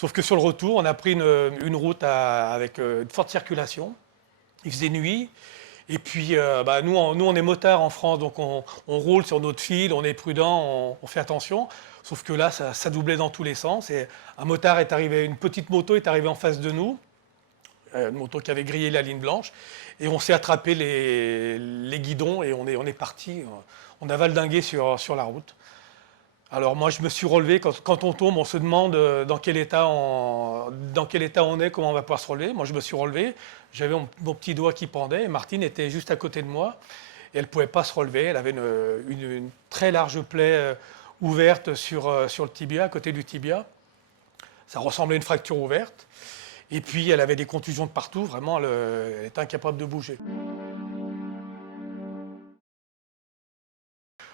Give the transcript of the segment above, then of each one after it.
Sauf que sur le retour, on a pris une route avec une forte circulation. Il faisait nuit. Et puis, nous, on est motards en France, donc on roule sur notre fil, on est prudent, on fait attention. Sauf que là, ça doublait dans tous les sens. Et un motard est arrivé, une petite moto est arrivée en face de nous, une moto qui avait grillé la ligne blanche. Et on s'est attrapé les guidons et on est parti. On a valdingué sur la route. Alors moi, je me suis relevé. Quand on tombe, on se demande dans quel état on est, comment on va pouvoir se relever. Moi, je me suis relevé. J'avais mon petit doigt qui pendait. Et Martine était juste à côté de moi. Et elle ne pouvait pas se relever. Elle avait une très large plaie ouverte sur le tibia, à côté du tibia. Ça ressemblait à une fracture ouverte. Et puis, elle avait des contusions de partout. Vraiment, elle était incapable de bouger.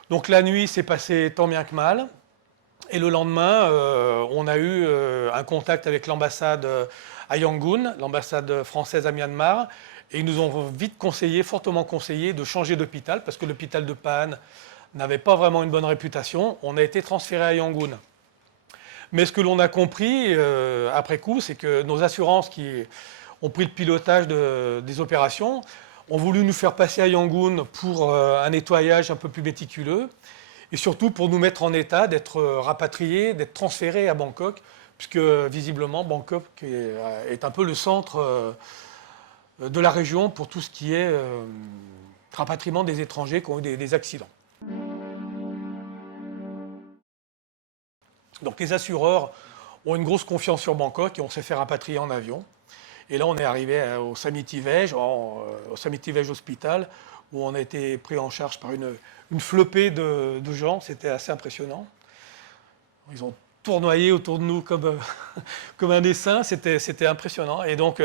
Donc la nuit s'est passée tant bien que mal. Et le lendemain, on a eu un contact avec l'ambassade à Yangon, l'ambassade française à Myanmar. Et ils nous ont vite conseillé, fortement conseillé, de changer d'hôpital, parce que l'hôpital de Pan n'avait pas vraiment une bonne réputation. On a été transféré à Yangon. Mais ce que l'on a compris après coup, c'est que nos assurances qui ont pris le pilotage des opérations ont voulu nous faire passer à Yangon pour un nettoyage un peu plus méticuleux et surtout pour nous mettre en état d'être rapatriés, d'être transférés à Bangkok, puisque visiblement Bangkok est un peu le centre de la région pour tout ce qui est rapatriement des étrangers qui ont eu des accidents. Donc les assureurs ont une grosse confiance sur Bangkok et on s'est fait rapatrier en avion. Et là, on est arrivé au Samiti Vej, au Samiti Vej Hospital, où on a été pris en charge par une flopée de gens. C'était assez impressionnant. Ils ont tournoyé autour de nous comme un dessin. C'était impressionnant. Et donc,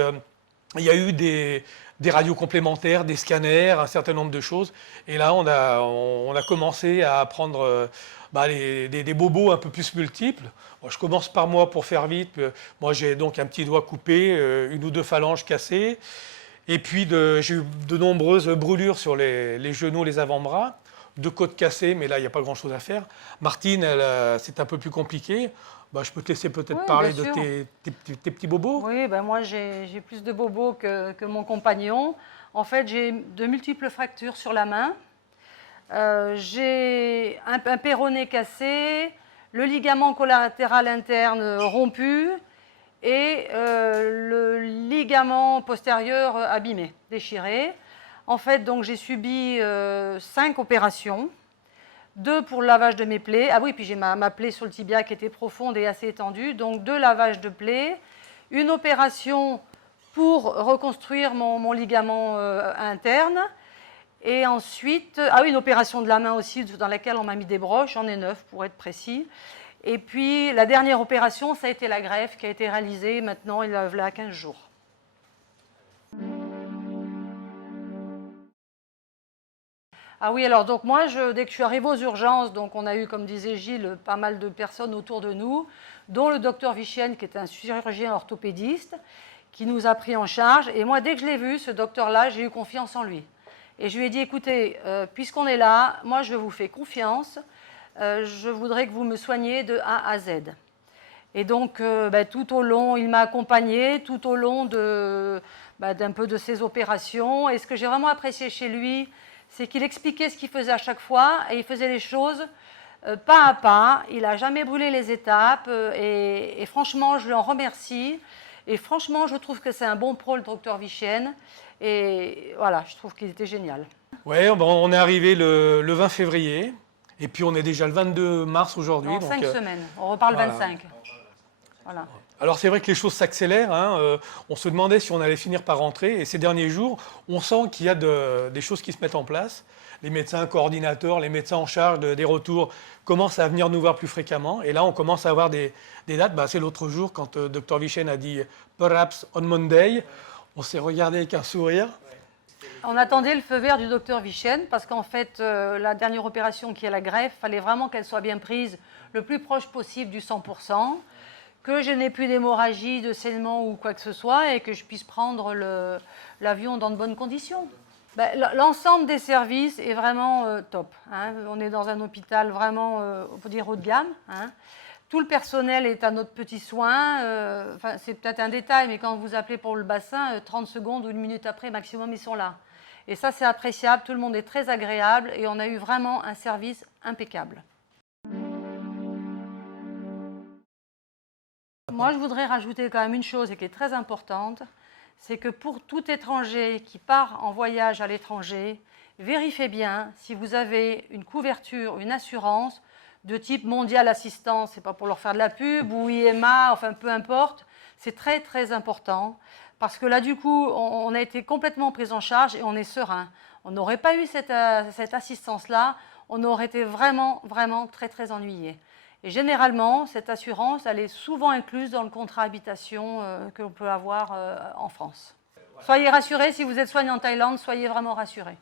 il y a eu des radios complémentaires, des scanners, un certain nombre de choses. Et là, on a commencé à apprendre des bobos un peu plus multiples. Bon, je commence par moi pour faire vite. Moi, j'ai donc un petit doigt coupé, une ou deux phalanges cassées. Et puis, j'ai eu de nombreuses brûlures sur les genoux, les avant-bras. 2 côtes cassées, mais là, il n'y a pas grand-chose à faire. Martine, c'est un peu plus compliqué. Je peux te laisser peut-être parler de tes petits bobos. Oui, moi, j'ai plus de bobos que mon compagnon. En fait, j'ai de multiples fractures sur la main. J'ai un péroné cassé, le ligament collatéral interne rompu et le ligament postérieur abîmé, déchiré. En fait, donc j'ai subi 5 opérations, 2 pour le lavage de mes plaies. Ah oui, puis j'ai ma plaie sur le tibia qui était profonde et assez étendue, donc 2 lavages de plaies, une opération pour reconstruire mon ligament interne. Et ensuite, une opération de la main aussi dans laquelle on m'a mis des broches, j'en ai 9 pour être précis. Et puis la dernière opération, ça a été la greffe qui a été réalisée maintenant, il y a 15 jours. Ah oui, alors donc moi, dès que je suis arrivée aux urgences, donc on a eu, comme disait Gilles, pas mal de personnes autour de nous, dont le docteur Vichienne, qui est un chirurgien orthopédiste, qui nous a pris en charge. Et moi, dès que je l'ai vu, ce docteur-là, j'ai eu confiance en lui. Et je lui ai dit, écoutez, puisqu'on est là, moi je vous fais confiance, je voudrais que vous me soigniez de A à Z. Et donc, tout au long, il m'a accompagnée, tout au long d'un peu de ses opérations. Et ce que j'ai vraiment apprécié chez lui, c'est qu'il expliquait ce qu'il faisait à chaque fois, et il faisait les choses pas à pas. Il n'a jamais brûlé les étapes, et franchement, je lui en remercie. Et franchement, je trouve que c'est un bon pro, le docteur Vichienne. Et voilà, je trouve qu'il était génial. Oui, on est arrivé le 20 février, et puis on est déjà le 22 mars aujourd'hui. En 5 semaines, on repart le 25. Voilà. Alors c'est vrai que les choses s'accélèrent, on se demandait si on allait finir par rentrer, et ces derniers jours, on sent qu'il y a des choses qui se mettent en place. Les médecins coordinateurs, les médecins en charge des retours commencent à venir nous voir plus fréquemment, et là on commence à avoir des dates. C'est l'autre jour quand Dr Vichienne a dit « Perhaps on Monday », on s'est regardé avec un sourire. On attendait le feu vert du docteur Vichienne parce qu'en fait, la dernière opération qui est la greffe, il fallait vraiment qu'elle soit bien prise le plus proche possible du 100%, que je n'ai plus d'hémorragie, de saignement ou quoi que ce soit et que je puisse prendre l'avion dans de bonnes conditions. L'ensemble des services est vraiment top. On est dans un hôpital vraiment, on peut dire, haut de gamme. Tout le personnel est à notre petit soin. Enfin, c'est peut-être un détail, mais quand vous appelez pour le bassin, 30 secondes ou 1 minute après maximum, ils sont là. Et ça, c'est appréciable. Tout le monde est très agréable et on a eu vraiment un service impeccable. Moi, je voudrais rajouter quand même une chose et qui est très importante, c'est que pour tout étranger qui part en voyage à l'étranger, vérifiez bien si vous avez une couverture, une assurance de type Mondial Assistance, c'est pas pour leur faire de la pub, ou IMA, enfin peu importe, c'est très très important, parce que là du coup, on a été complètement pris en charge et on est serein. On n'aurait pas eu cette assistance-là, on aurait été vraiment, vraiment très très ennuyé. Et généralement, cette assurance, elle est souvent incluse dans le contrat habitation que l'on peut avoir en France. Soyez rassurés, si vous êtes soigné en Thaïlande, soyez vraiment rassurés.